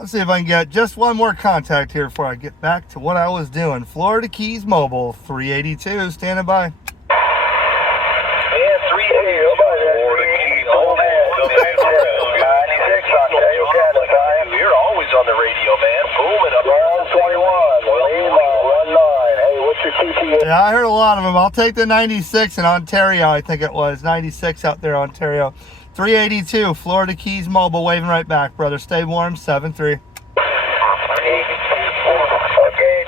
Let's see if I can get just one more contact here before I get back to what I was doing. Florida Keys Mobile, 382, standing by. Yeah, 382, Florida Keys Mobile. 96 Ontario, Canada time. You're always on the radio, man. Booming up. 121, 19. Hey, what's your TTA? Yeah, I heard a lot of them. I'll take the 96 in Ontario, I think it was. 96 out there, Ontario. 382, Florida Keys Mobile, waving right back, brother. Stay warm, 7-3. Okay,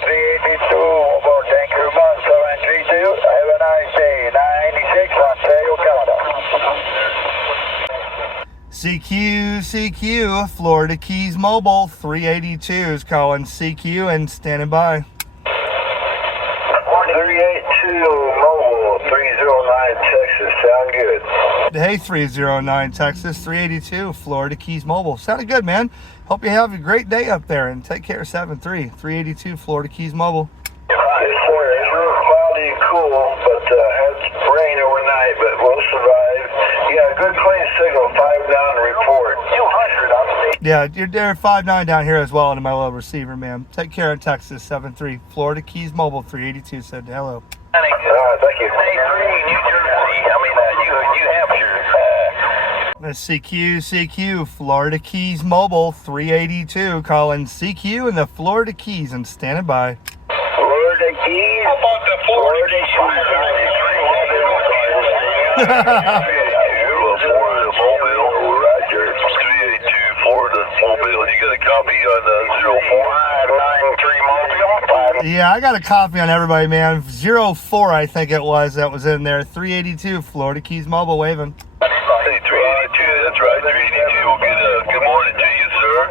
382, Mobile. Thank you very much, 732. Have a nice day. 96 Ontario, Canada. CQ, Florida Keys Mobile, 382 is calling CQ and standing by. 382, Mobile, 309, Texas. Sound good. Hey, 309 Texas, 382, Florida Keys Mobile. Sounded good, man. Hope you have a great day up there and take care, 7-3. 382, Florida Keys Mobile. Yes, sir. It's real cloudy and cool, but had rain overnight, but we'll survive. You got a good clean signal, 5 down report. 200 on the Yeah, you're there 5-9 down here as well into my little receiver, man. Take care in Texas, 7-3. Florida Keys Mobile, 382 said hello. Thank you. 83, New Jersey. New Hampshire. CQ, Florida Keys Mobile, 382, calling CQ and the Florida Keys and standing by. Florida Keys. How about the Florida Keys? Florida Mobile, Roger. 382, Florida Mobile. You got a copy on 0593 Mobile? Yeah, I got a copy on everybody, man. 04, I think it was, that was in there. 382, Florida Keys Mobile, waving. Hey, 382, that's right. 382 will get a good morning to you, sir.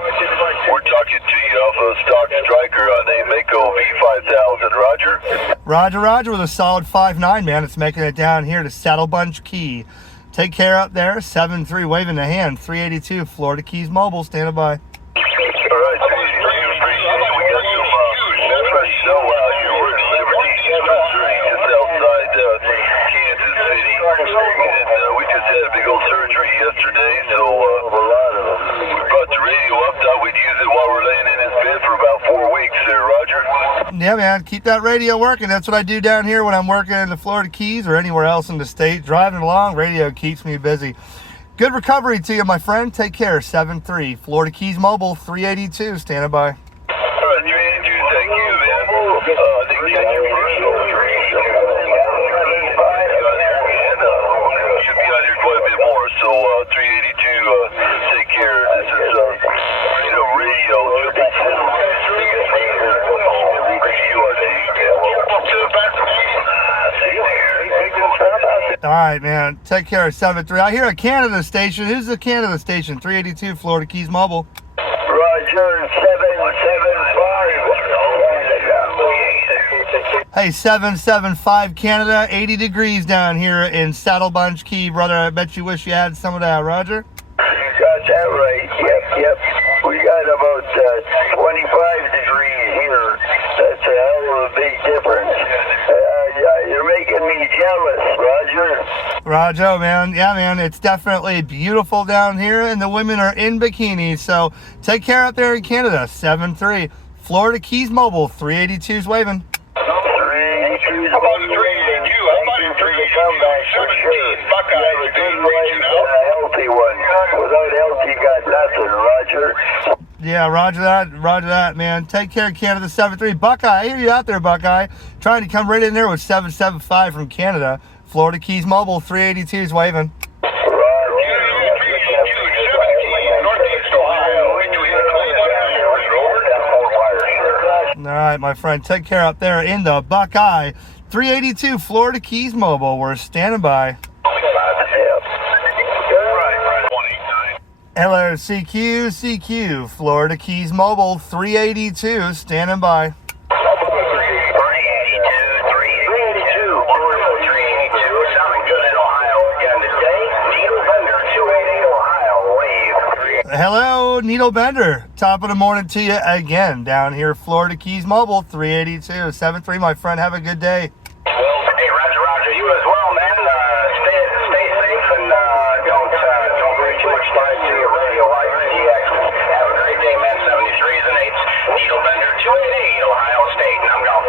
We're talking to you off a stock striker on a Mako V5000, Roger. Roger, with a solid 5-9, man. It's making it down here to Saddle Bunch Key. Take care up there, 7-3, waving the hand. 382, Florida Keys Mobile, standing by. All right, 382, we got some fresh snow out here. We're in Liberty, Missouri, just outside Kansas City. And we just had a big old surgery yesterday, so we brought the radio up. Thought we'd use it while we're laying in this bed for about 4 weeks there, Roger. Yeah, man, keep that radio working. That's what I do down here when I'm working in the Florida Keys or anywhere else in the state. Driving along, radio keeps me busy. Good recovery to you, my friend. Take care, 7-3. Florida Keys Mobile, 382, standing by. All right, 382, thank you, man. I think that's your personal. Should be out here quite a bit more, so 382, take care. This is radio. All right, man. Take care, 7-3. I hear a Canada station. Who's the Canada station? 382, Florida Keys Mobile. Roger, 775. Hey, 775 Canada, 80 degrees down here in Saddle Bunch Key. Brother, I bet you wish you had some of that, Roger. You got that right. Yep. We got about 25 degrees here. That's a hell of a big difference. You're making me jealous, Roger. Roger, man. Yeah, man, it's definitely beautiful down here, and the women are in bikinis. So take care out there in Canada, 7-3. Florida Keys Mobile, 382's waving. 382's about 382. How about your 382? 17 Buckeyes. Good reaching out. A healthy one. Without health, you got nothing, Roger. Yeah, roger that, man. Take care, Canada, 7-3. Buckeye, I hear you out there, Buckeye. Trying to come right in there with 775 from Canada. Florida Keys Mobile, 382's waving. All right, my friend. Take care up there in the Buckeye. 382, Florida Keys Mobile. We're standing by. Hello, CQ, Florida Keys Mobile, 382, standing by. Hello, Needle Bender. Top of the morning to you again down here, Florida Keys Mobile, 382, 7-3, my friend. Have a good day. Well, hey, Roger, you as well, man. Stay safe and don't bring too much time to your radio while you're in DX. Have a great day, man. 76 Ohio State, and I'm gone.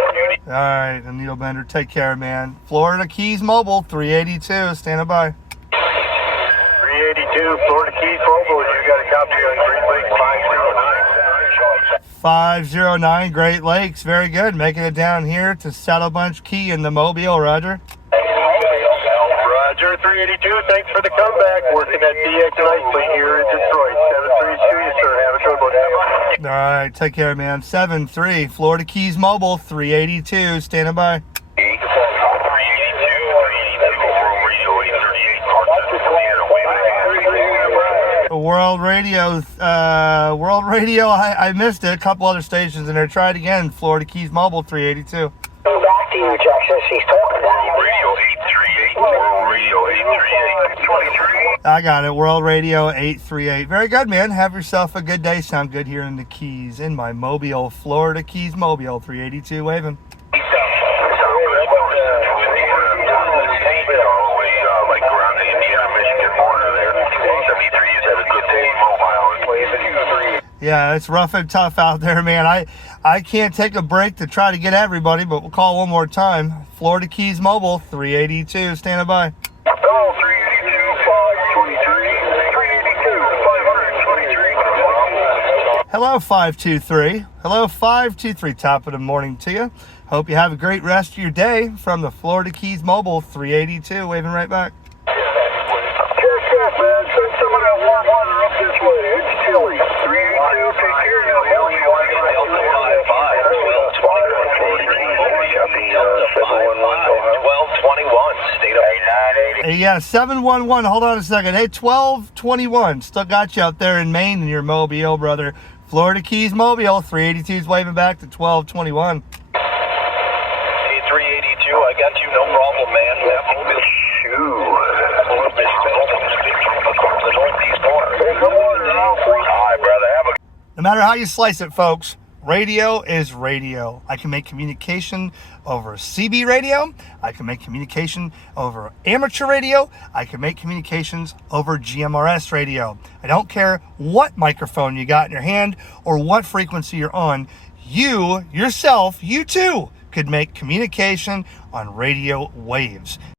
All right, the needle bender. Take care, man. Florida Keys Mobile 382. Standing by. 382, Florida Keys Mobile. You got a copy on Great Lakes 509. 509 Great Lakes. Very good. Making it down here to Saddle Bunch Key in the Mobile. Roger. Roger, 382. Thanks for the comeback. Working at DX nicely here in Detroit. 732, you sir. Have a good one. All right, take care, man. 7-3 Florida Keys Mobile 382. Standing by. World Radio, I missed it. A couple other stations in there. Try it again. Florida Keys Mobile 382. Back to you, Texas. He's talking down. Radio 838, World Radio 838, 23. I got it. World Radio 838. Very good, man. Have yourself a good day. Sound good here in the Keys. In my Mobile, Florida Keys Mobile 382. Waving. Yeah, it's rough and tough out there, man. I can't take a break to try to get everybody, but we'll call one more time. Florida Keys Mobile 382. Standing by. Oh, 382, 523, 382, 523. Hello, 523. Hello, 523. Top of the morning to you. Hope you have a great rest of your day from the Florida Keys Mobile 382. Waving right back. Yeah, 711. Hold on a second. Hey, 1221. Still got you out there in Maine in your Mobile, brother. Florida Keys Mobile 382's waving back to 1221. Hey, 382. I got you. No problem, man. That will be a little bit the northeast corner. Hi, brother. Have a No matter how you slice it, folks, radio is radio. I can make communication over CB radio. I can make communication over amateur radio. I can make communications over GMRS radio. I don't care what microphone you got in your hand or what frequency you're on. You, yourself, you too, could make communication on radio waves.